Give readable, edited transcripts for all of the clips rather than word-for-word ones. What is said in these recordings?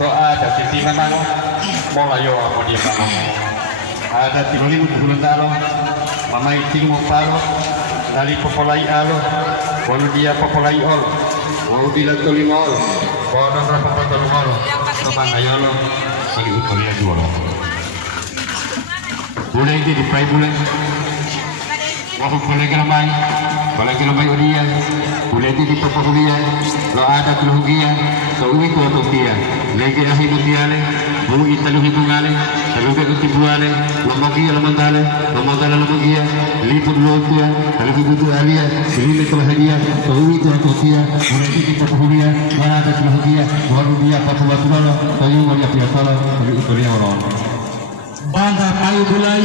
doa ada titi menang molayo aku dia kamu ada timali bulan talo mamai tingu palo dari popolai alo walau dia popolai ol walau dia tolimol walau berapa tolimol teman ayolo kali utolia dua lo boleh di pai bulan aku boleh keramai udia boleh di popolia lo ada keluhian so uwi ko dia lagi ahi mutiale bulu kita lu hitungale terus ke tibuale lomogi lamandale lomogia liput lotia terus itu alia ini itu hadiah so uwi ko dia boleh di popolia ada keluhian baru dia populatulo so yung dia piatalo itu dia orang bangga payu bulai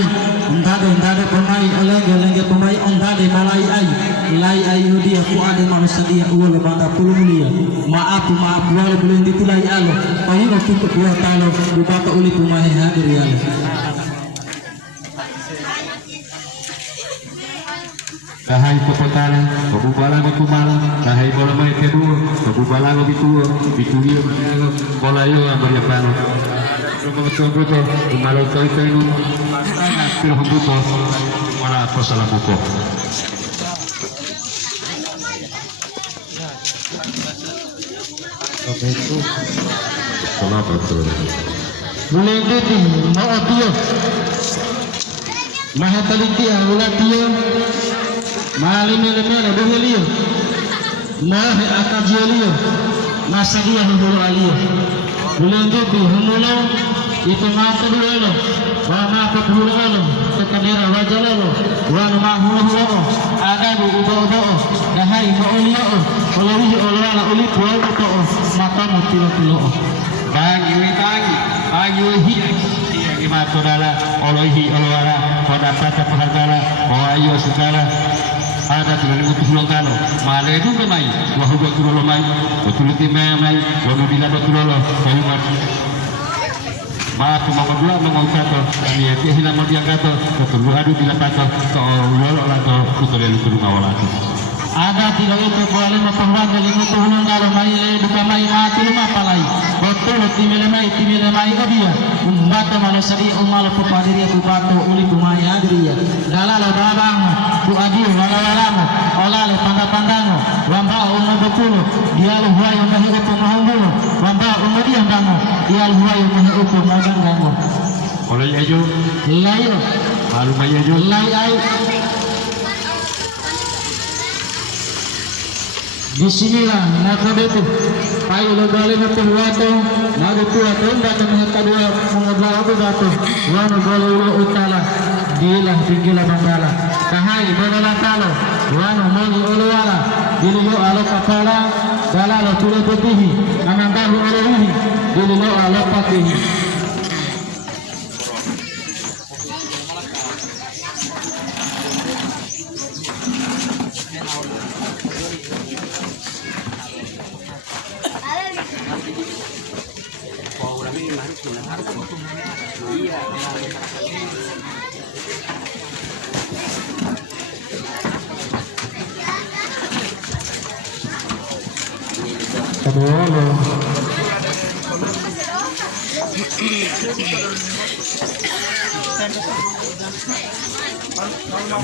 ndade pemai elenge pemai ondade malai ai dia ku ade manusia dia ulo bangga pulumulia maaf wala bulen ditulai alo payu tutup dia talo bubaka uli pemai hadir ya kahai popotala babubalago kumala kahai bola mai kedua babubalago bitulia bolayo ambariapano Betul kemalau itu film buto mana apa salah buto itu salah betul mulai itu mau dia maha talitia ulah dia malimele bohelia maha akajilia masa dia hulu alia mulai itu humulo itu mata dulu lo, wana apa dulu lo, sekadera wajah lo, wana mahulu lo, ada udah, dahai maulio, olawi olala oli kual to, mata mutilo lo, bagi gimana dala, olohi olawara, pada kata perhatian, ayo segala. Ada dengan utus lokalo, malah itu kemai, wahyu betul lo mai, betul timai, wahyu bila betul lo, maaf mengadua mengautato ni ati hina modia gato betul adu bila pato to lolo lato kutolen kudu ngawalati ada tidak itu boleh mapahwan dari mutuhun kalau mai le buka mai mati luma palai betul timile mai dia umbata manusia umal pupadiri bubato uli pumaya dia dalala babang bu adiu lalalamo olale pandang wamba umma betul dia lu huayo mahi upu mahumbu wamba umma dia bango dia lu huayo mahi upu mahumbu oleh ajo layo halu mai ajo lai disinilah nakode itu payu logale metuwato nago tua tonda kadua mengobrol aku batu wano golo utala dilah tinggilah bandala kahai bandala talo wano moni olowala dililo alo kapala dalalo tulo petihi anandahu olowihi dililo alo patihi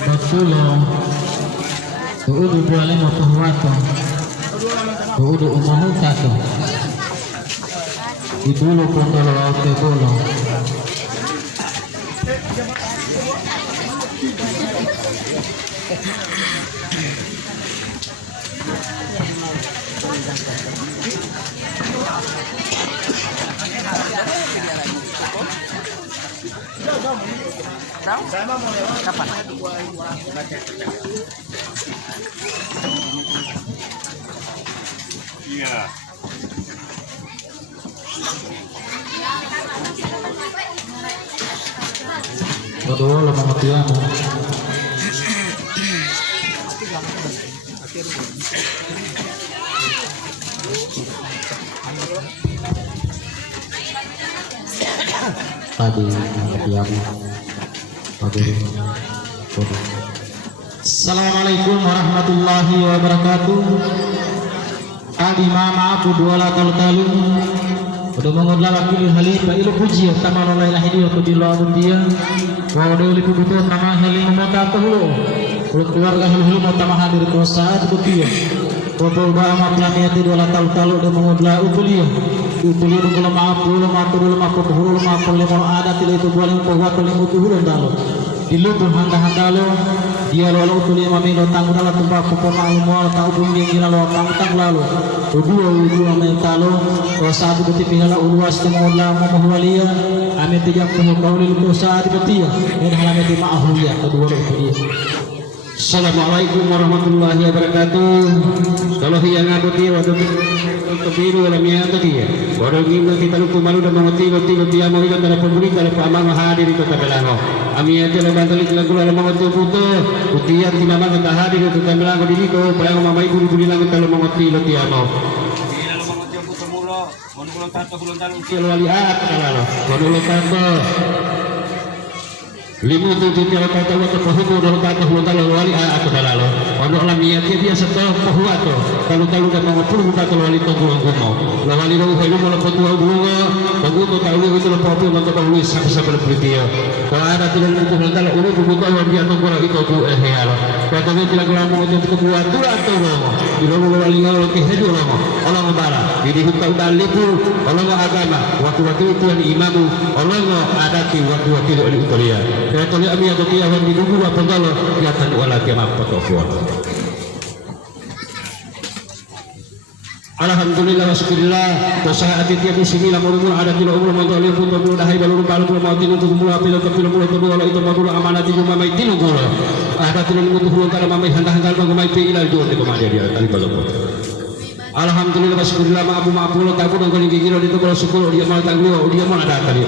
betul tuudu boleh motuhuato tuudu umahu tato ibulu pondolo auto bolo Kapan? Iya. Betul lemah matian. Tadi matian. Assalamualaikum warahmatullahi wabarakatuh. Tadi mama aku dua latal talu udah mengodlah lagi halipa ilu puji tamano la ilaha illallah kudillah dia wa udah lipu butuh nama heli memata tuh udah keluarga hulu mau tamah hadir ke saat betul Kopol ba ama planeti dola talu udah mengodlah utulia dulu maaf dulu lemah ada tidak itu boleh kuat oleh utuh dalo dilu handa lo dia lalu utulia mamilo tanggung dalam tempat kupon malu tahu bumi yang lalu tang lalu udu ametalo saat betul pihak uluas temola mahwalia ame tiga puluh kaulil saat betul dan halamati ma'ahulia kedua utulia. Assalamualaikum warahmatullahi wabarakatuh. Kalau yang ngabuti waktu kebiru alamnya tadi ya. Baru gimana kita lupa malu dan mengerti yang mau ikan dalam pemberi dalam paman hadir itu tabelango. Ami aja lebat kali lagu dalam mengerti putu. Utian tidak makan tak hadir itu tabelango di situ. Bayang mama ibu dibeli lagi kalau mengerti tiamo. Dalam mengerti putu mulu. Kalau tato belum tahu usia waliat kalau. Kalau tato limu tu tiap kata waktu pahuku dalam kata hutan lalu wali aku dalalo. Ono alam niatnya dia setelah pahuat tu. Kalau dah mengapur buka kalau wali tu gulung gumau. Lalu wali lalu helu malah petua bunga. Pahuku tu tahu itu lepas apa mantap pahuku sampai berpikir. Kalau ada tidak itu hutan lalu buku tu dia tu gula itu tu helo. Kata dia tidak gula mau tu kebuat tu atau romo. Di lalu wali lalu kehidu romo. Allah membara. Jadi hutan dalipu. Allah agama. Waktu-waktu itu yang imamu. Allah adati waktu-waktu itu oleh utoria. Kaya tuli ami ato tiyawan di dugu apa galo yatan wala tiamap patofuan. Alhamdulillah wa syukurillah dosa hati tiap bismillah murmur ada tilo umur mantu alih pun tabulu dahai baluru balu pula mau tinu tuh mula apil kepil mula tuh wala itu madura amanati juma mai tinu gula ada tilo mutu hulun kala mamai handa-handa mamai pe ilal jual di kemana dia tali balok. Alhamdulillah wa syukurillah maafu lo tabu dong kali gigiro itu kalau syukur dia mau tangguh dia mau ada tadi.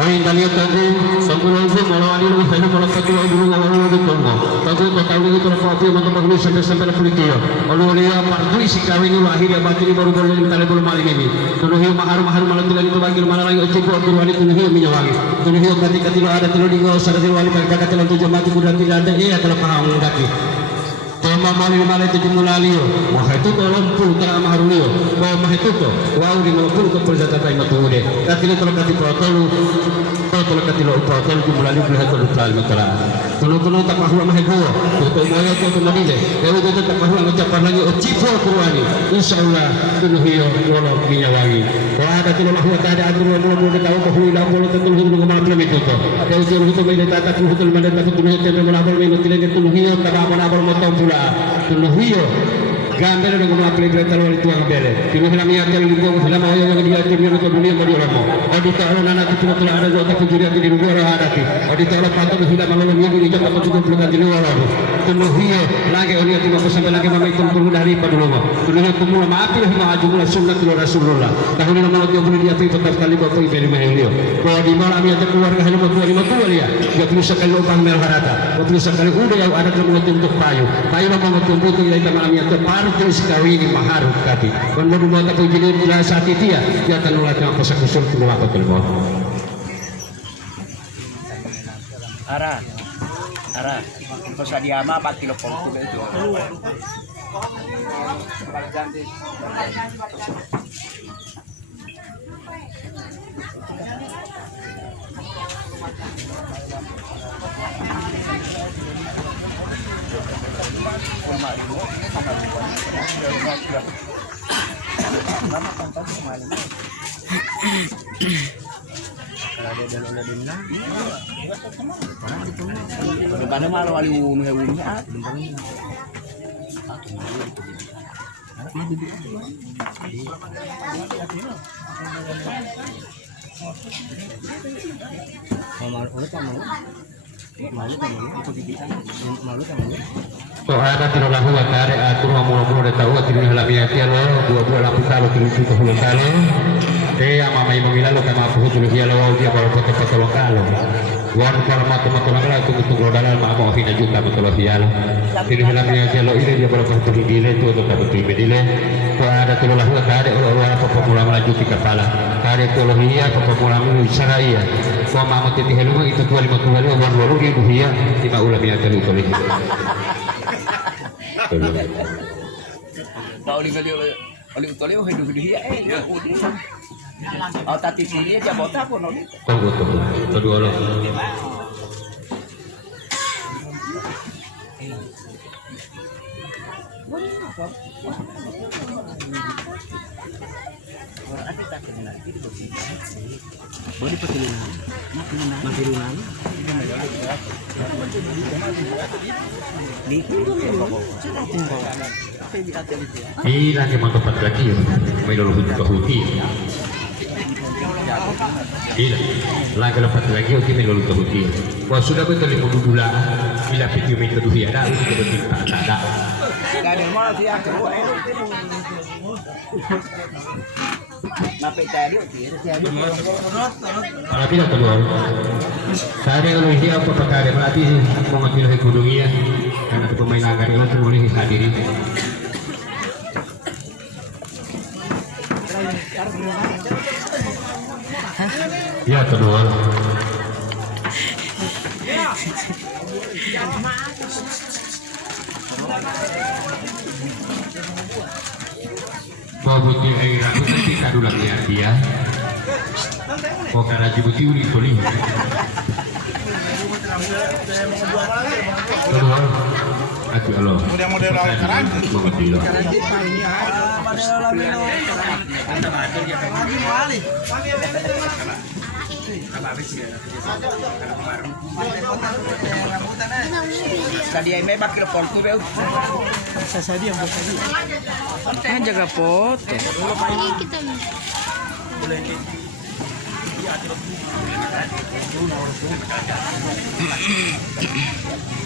Ain taliat tahu sanggulan pun malah ada lebih banyak malah satu orang dulu malah lebih tongo. Tahu tahu itu lepas dia mantap bagus sampai kuliah. Lalu dia pardu isi kawin itu akhirnya batin baru boleh minta lebih malam ini. Tunuhiu mahar malam tidak itu bagi mana lagi ucap waktu wali tunuhiu minyawangi. Tunuhiu ketika tidak ada tidak tinggal sadar wali pada kata kalau tujuh mati kuda tidak ada kalau paham mengati. Tema mali itu jumulaliyo, wah itu tolong puluh tak maharulio, wah mah itu to, wah di malah puluh kepercayaan apa yang matu deh, katilo tolong kati protolu, tolong katilo protolu jumulaliyo boleh tolong pelal matara, tolong tak mahu mah itu, tuh moya tuh nadile, kalau itu tak mahu mengucapkan lagi, cipo kurwani, insyaallah tunuhiyo walau minyawangi, wah ada tilo mahu ada adur mulu tahu kahu ilang mulu tentu hidup rumah pelem itu to, kalau itu boleh tak tuh tuh mandat tak tuh tempe melabur minggu tidak tunuhiyo tak apa motong tunuhiyo gambar dengan mga pelibretal wali tuang bere kini kami akan lingkong selama yang dia timnya untuk dunia bagi orang odi ta'ala nana kita telah ada jauh tapi juri di luar hadati odi ta'ala patut sudah malam yang di jam 40 di luar tunuhiyo lagi oli ati mau sampai lagi mama itu tunggu dari padulungo tunuhiyo tumula maafin hima ajumula sunnatul rasulullah tahun ini malam dia boleh dia tetap kali bapak iberi maheliyo kalau di malam yang keluarga hanya mau lima tua dia dia perlu sekali upang mel harata perlu sekali udah yang ada kemudian untuk payu mau tumbuh itu yang malam yang terus kawin maharuk kati kon mo mo ta ko jilin ila sa titia ya tanulat ang pasakusol tuwa ko tulmo ara ko sa diama 4 kilo po itu Mana malu wali umumnya Sohana tidak lahu wakare aku mulu de tahu tidak halamiya tialo buah lampu tahu tidak itu hulun talo mama ibu bilang lo kama aku tuh dia lo dia baru foto lokal wan para matu lokal aku tunggu dalam mama hina juta betul dia tidak halamiya tialo ini dia baru foto dile itu untuk dapat dile ada tuh lahu wakare orang apa pemula melaju di kepala kare tuh lohia apa pemula melaju saraya kau mama titi helunga itu 250 wan walu dia duhia lima ulamiya tialo itu Pak oli utole hidup dia udah. Oh tati sini aja bota pun oli. Kedua lo. Boleh pakai makin lunan. Ila que mando para aquí, me lo huti. Ila, la que lo fatto lagi oke me lo huti. Wah sudah betul lima dula, bila video me itu dia ada, itu betul tak ada. Ada mana sih aku? Nape tadi Kalau tidak keluar, saya kalau dia apa perkara berarti mau ngambil ke gunungnya, karena pemain agar itu boleh hadiri. Ya keluar. Bobotnya air aku nanti kadu lagi ya dia. Oh karena jibuti uli soli. Kedua, aku Allah. Model sekarang. Tadi ay may bakil porto beo. Kan jaga foto.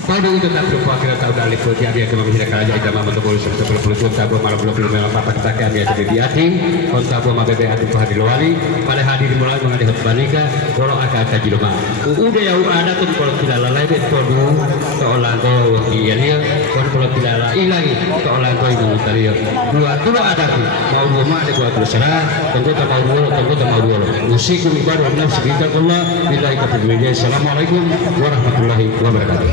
Pada itu tak lupa kira tahu dari kerja dia kemana bisa kerja jam apa tu boleh sebelum puluh tabu malam belum apa kita kan dia jadi di hati kon tabu ma bebe hati tu hadir wali pada hadir mulai menghadiri banika kalau agak di rumah udah ya ada tu kalau tidak lalai itu dulu seolah tu iya dia kalau tidak lalai lagi seolah tu itu tadi dua ada tu mau rumah ada dua terserah tentu tak mau dulu usiku ibadah Allah sekitar Allah billahi taufiq. Assalamualaikum warahmatullahi wabarakatuh.